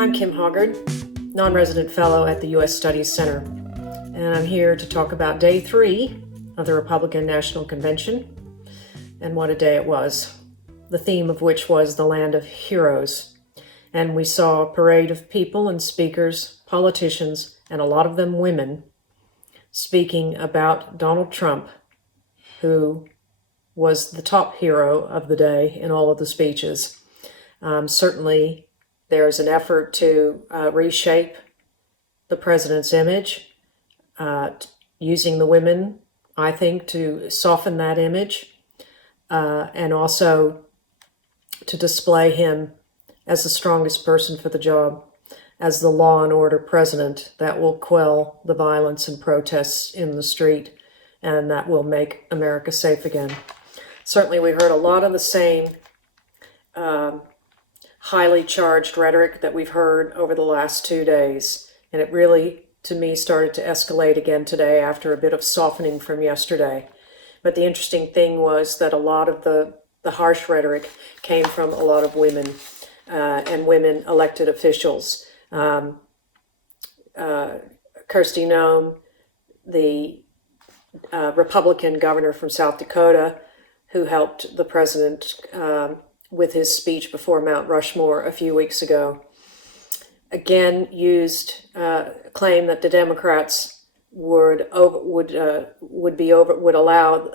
I'm Kim Hoggard, non-resident fellow at the U.S. Studies Center, and I'm here to talk about Day 3 of the Republican National Convention, and what a day it was, the theme of which was the land of heroes. And we saw a parade of people and speakers, politicians, and a lot of them women, speaking about Donald Trump, who was the top hero of the day in all of the speeches. Certainly, there's an effort to reshape the president's image, using the women, I think, to soften that image, and also to display him as the strongest person for the job, as the law and order president that will quell the violence and protests in the street, and that will make America safe again. Certainly, we heard a lot of the same highly charged rhetoric that we've heard over the last 2 days. And it really, to me, started to escalate again today after a bit of softening from yesterday. But the interesting thing was that a lot of the harsh rhetoric came from a lot of women and women elected officials. Kristi Noem, the Republican governor from South Dakota, who helped the president with his speech before Mount Rushmore a few weeks ago, again used claim that the Democrats would allow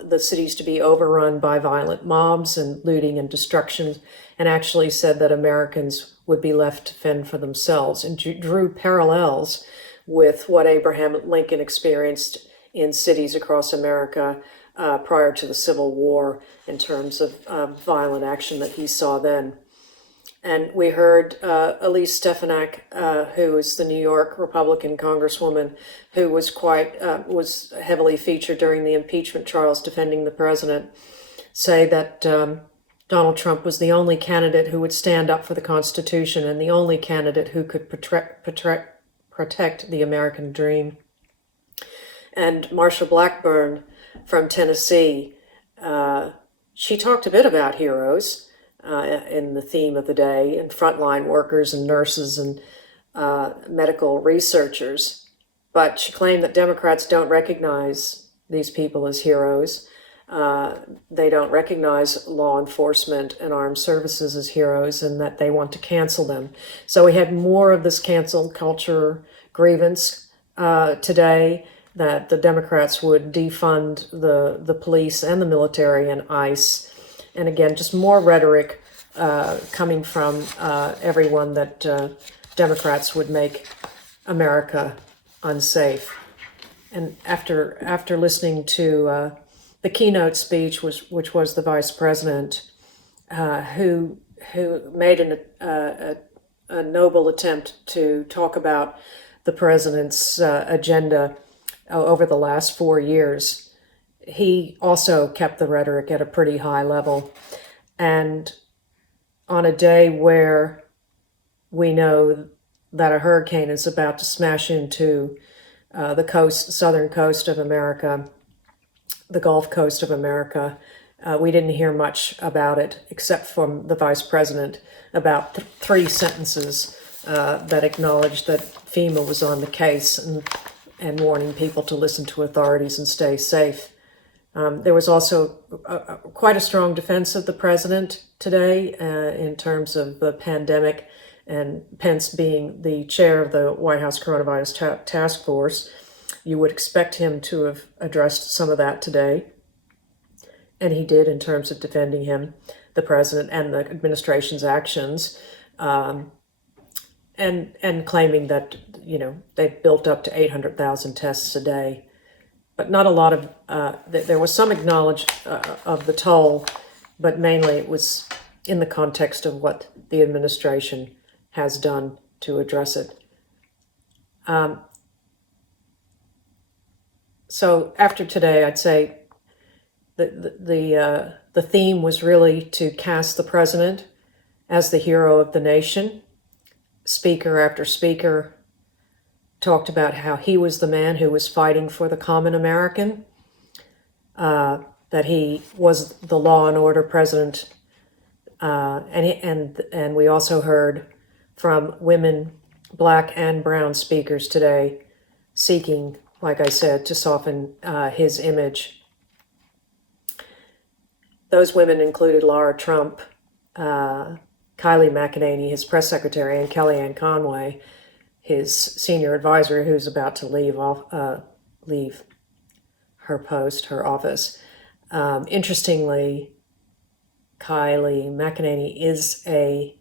the cities to be overrun by violent mobs and looting and destruction, and actually said that Americans would be left to fend for themselves, and drew parallels with what Abraham Lincoln experienced in cities across America prior to the Civil War in terms of violent action that he saw then. And we heard Elise Stefanik, who is the New York Republican congresswoman, who was was heavily featured during the impeachment trials defending the president, say that Donald Trump was the only candidate who would stand up for the Constitution and the only candidate who could protect the American dream. And Marsha Blackburn from Tennessee, she talked a bit about heroes in the theme of the day, and frontline workers and nurses and medical researchers. But she claimed that Democrats don't recognize these people as heroes. They don't recognize law enforcement and armed services as heroes, and that they want to cancel them. So we had more of this cancel culture grievance today, that the Democrats would defund the police and the military and ICE. And again, just more rhetoric coming from everyone that Democrats would make America unsafe. And after listening to the keynote speech, which was the Vice President, who made a noble attempt to talk about the president's agenda over the last 4 years, he also kept the rhetoric at a pretty high level. And on a day where we know that a hurricane is about to smash into the southern coast of America, the Gulf Coast of America, we didn't hear much about it, except from the Vice President, about 3 sentences that acknowledged that FEMA was on the case and warning people to listen to authorities and stay safe. There was also quite a strong defense of the president today in terms of the pandemic, and Pence being the chair of the White House Coronavirus Task Force. You would expect him to have addressed some of that today, and he did in terms of defending him, the president, and the administration's actions, and claiming that, they've built up to 800,000 tests a day. But not a lot of, there was some acknowledgement of the toll, but mainly it was in the context of what the administration has done to address it. So after today, I'd say the theme was really to cast the president as the hero of the nation. Speaker after speaker talked about how he was the man who was fighting for the common American, that he was the law and order president, and we also heard from women, black and brown speakers today, seeking, like I said, to soften his image. Those women included Laura Trump, Kylie McEnany, his press secretary, and Kellyanne Conway, his senior advisor, who's about to leave her post, her office. Interestingly, Kylie McEnany is a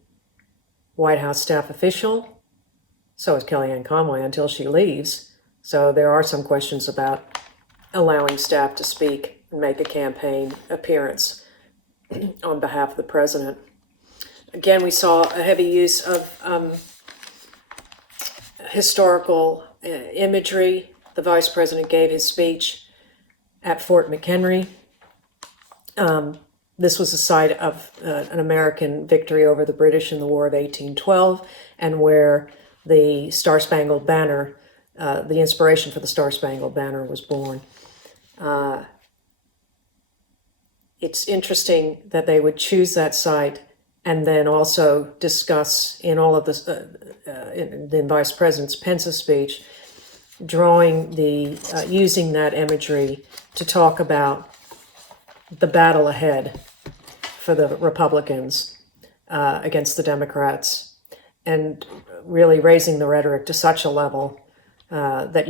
White House staff official. So is Kellyanne Conway until she leaves. So there are some questions about allowing staff to speak and make a campaign appearance on behalf of the president. Again, we saw a heavy use of historical imagery. The vice president gave his speech at Fort McHenry. This was a site of an American victory over the British in the War of 1812, and where the Star-Spangled Banner, the inspiration for the Star-Spangled Banner was born. It's interesting that they would choose that site and then also discuss in all of this, in Vice President Pence's speech, using that imagery to talk about the battle ahead for the Republicans against the Democrats, and really raising the rhetoric to such a level that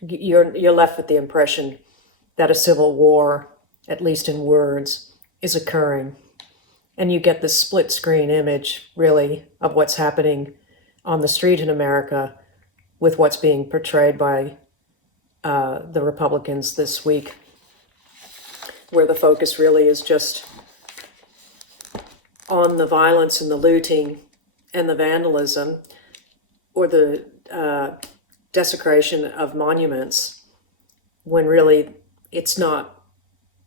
you're left with the impression that a civil war, at least in words, is occurring. And you get this split screen image, really, of what's happening on the street in America with what's being portrayed by the Republicans this week, where the focus really is just on the violence and the looting and the vandalism, or the desecration of monuments, when really it's not.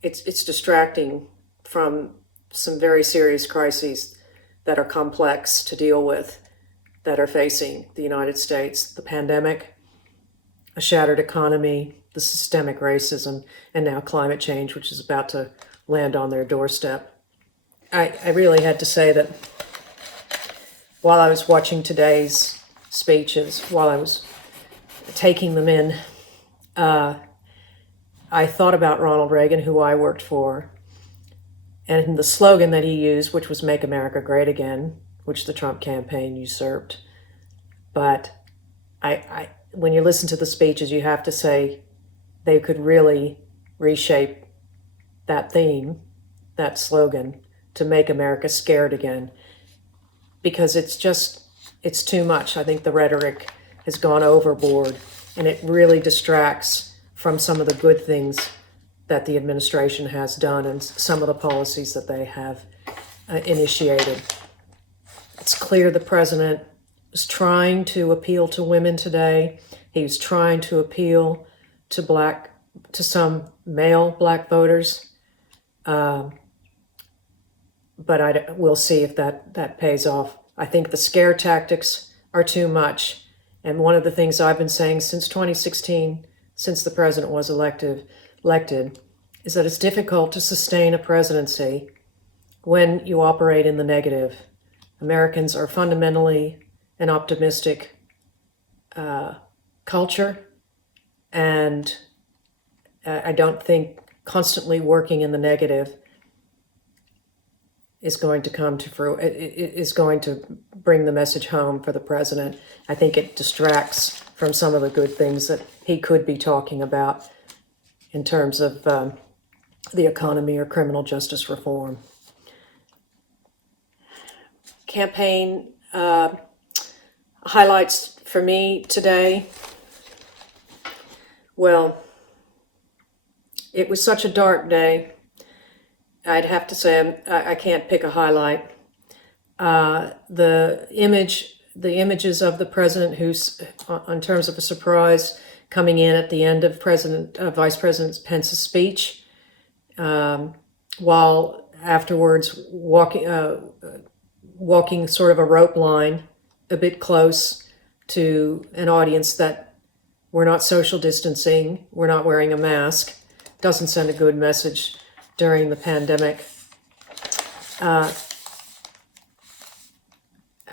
It's distracting from some very serious crises that are complex to deal with, that are facing the United States: the pandemic, a shattered economy, the systemic racism, and now climate change, which is about to land on their doorstep. I really had to say that while I was watching today's speeches, while I was taking them in, I thought about Ronald Reagan, who I worked for, and the slogan that he used, which was "Make America Great Again," which the Trump campaign usurped. But when you listen to the speeches, you have to say they could really reshape that theme, that slogan, to make America scared again, because it's too much. I think the rhetoric has gone overboard, and it really distracts from some of the good things that the administration has done and some of the policies that they have initiated. It's clear the president was trying to appeal to women today. He was trying to appeal to some male black voters. But we'll see if that pays off. I think the scare tactics are too much. And one of the things I've been saying since 2016, since the president was elected, is that it's difficult to sustain a presidency when you operate in the negative. Americans are fundamentally an optimistic culture, and I don't think constantly working in the negative is going to bring the message home for the president. I think it distracts from some of the good things that he could be talking about in terms of the economy or criminal justice reform. Campaign highlights for me today. Well, it was such a dark day. I'd have to say I can't pick a highlight. The images of the president, who's, in terms of a surprise, coming in at the end of Vice President Pence's speech, while afterwards walking sort of a rope line, a bit close to an audience that we're not social distancing, we're not wearing a mask, doesn't send a good message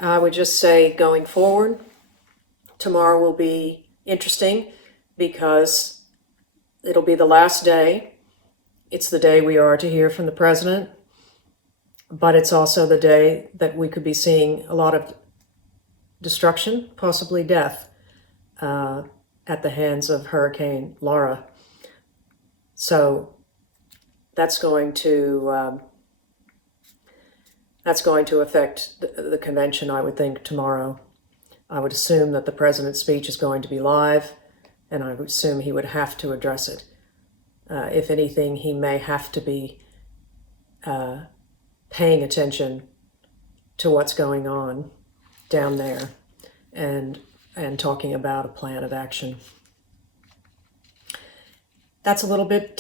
I would just say going forward, tomorrow will be interesting because it'll be the last day. It's the day we are to hear from the president, but it's also the day that we could be seeing a lot of destruction, possibly death, at the hands of Hurricane Laura. So that's going to affect the convention, I would think, tomorrow. I would assume that the president's speech is going to be live, and I would assume he would have to address it. If anything, he may have to be paying attention to what's going on down there and talking about a plan of action. That's a little bit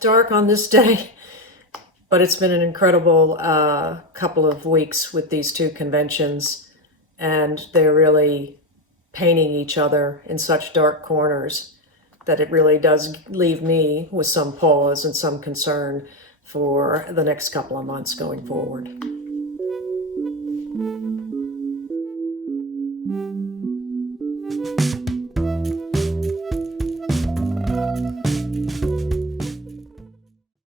dark on this day, but it's been an incredible couple of weeks with these two conventions, and they're really painting each other in such dark corners that it really does leave me with some pause and some concern for the next couple of months going forward.